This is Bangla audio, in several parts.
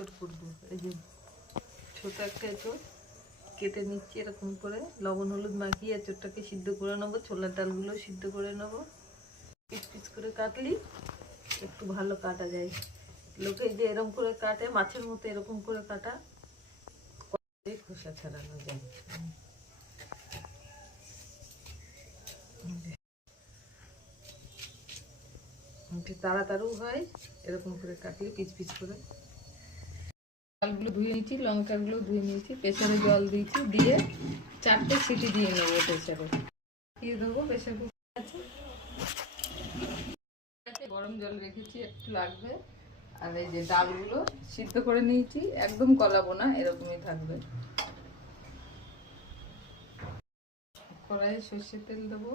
এঁচড় করবো। এই যে ছোট একটা এঁচড় কেটে নিচ্ছি এরকম করে, লবণ হলুদ মাখিয়ে এঁচড়টাকে সিদ্ধ করে নেবো। ছোলার ডালগুলো সিদ্ধ করে নেবো। পিস পিস করে কাটলি একটু ভালো কাটা যায়। লোকে যে এরকম করে কাটে মাছের মতো, এরকম করে কাটা খোসা ছাড়ানো যায়। তাড়াতাড়ি হয় এরকম করে কাটলে পিস পিস করে। ডালগুলো ধুয়ে নিয়েছি, লঙ্কাগুলো ধুয়ে নিয়েছি, প্রেসারে জল দিয়েছি, দিয়ে 4টে সিটি দিয়ে নেবো। প্রেসারে দিয়ে দেবো। প্রেসার কুকার আছে, গরম জল রেখেছি, একটু লাগবে। আর এই যে ডালগুলো সিদ্ধ করে নিয়েছি, একদম গলাবো না, এরকমই থাকবে। কড়াইয়ে সর্ষের তেল দেবো,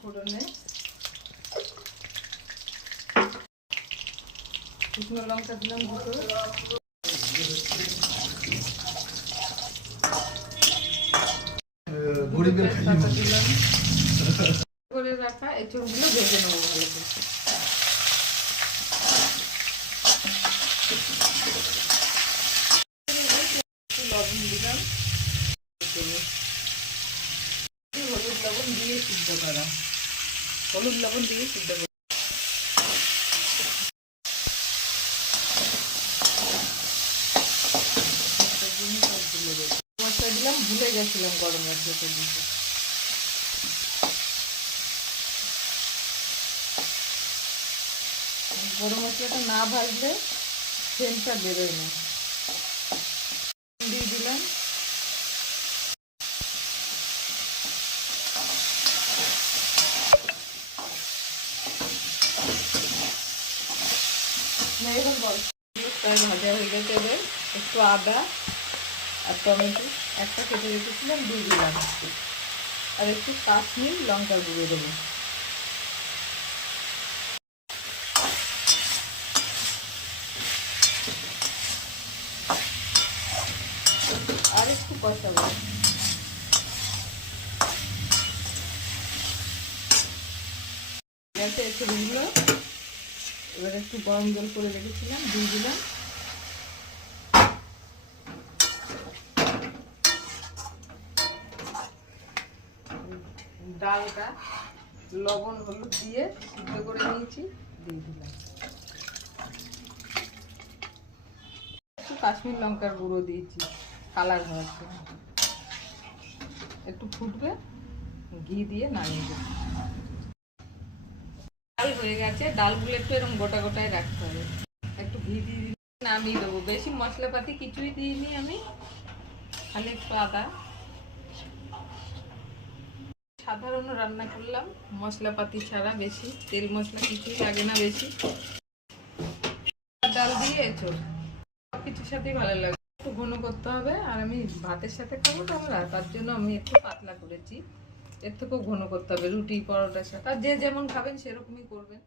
ফোড়নে শুকনো লঙ্কা দিলাম দুটো, দিলাম করে রাখা এঁচড়গুলো ভেজে নেবো ভালো করে। লবণ দিলাম, হলুদ লবণ দিয়ে সিদ্ধ করা, হলুদ লবণ দিয়ে সিদ্ধ করা। মশলা দিলাম, ভুলে গেছিলাম গরম মশলাটা দিতে। গরম মশলাটা না ভাজলে সেন্টটা বেরোয় না। দিয়ে দিলাম, ভাজা হয়ে গেছে। এবার একটু আদা আর টমেটো একটা কেটে রেখেছিলাম দিয়ে দিলাম, আর একটু কাশ্মীর লঙ্কা গুঁড়ো দেবো। আর একটু কষাবো। গ্যাসে এঁচড়গুলো এবার একটু গরম জল করে রেখেছিলাম দিয়ে দিলাম। ডালটা লবণ হলুদ দিয়ে সিদ্ধ করে নিয়েছি, দিয়ে দিলাম। একটু কাশ্মীর লঙ্কার গুঁড়ো দিয়েছি কালার হওয়ার জন্য। একটু ফুটবে, ঘি দিয়ে নামিয়ে দেবো। ডাল হয়ে গেছে, ডালগুলো একটু এরকম গোটা গোটায় রাখতে হবে। একটু ঘি দিয়ে দিলে নামিয়ে দেবো। বেশি মশলাপাতি কিছুই দিইনি আমি, খালি একটু আদা। সাধারণ রান্না করলাম মশলাপাতি ছাড়া, বেশি তেল মশলা কিছুই লাগে না বেশি। ডাল দিয়ে এঁচড় সব কিছুর সাথেই ভালো লাগে। একটু ঘন করতে হবে, আর আমি ভাতের সাথে খাবো তো আমরা, তার জন্য আমি একটু পাতলা করেছি। এর থেকেও ঘন করতে হবে রুটি পরোটার সাথে, আর যে যেমন খাবেন সেরকমই করবেন।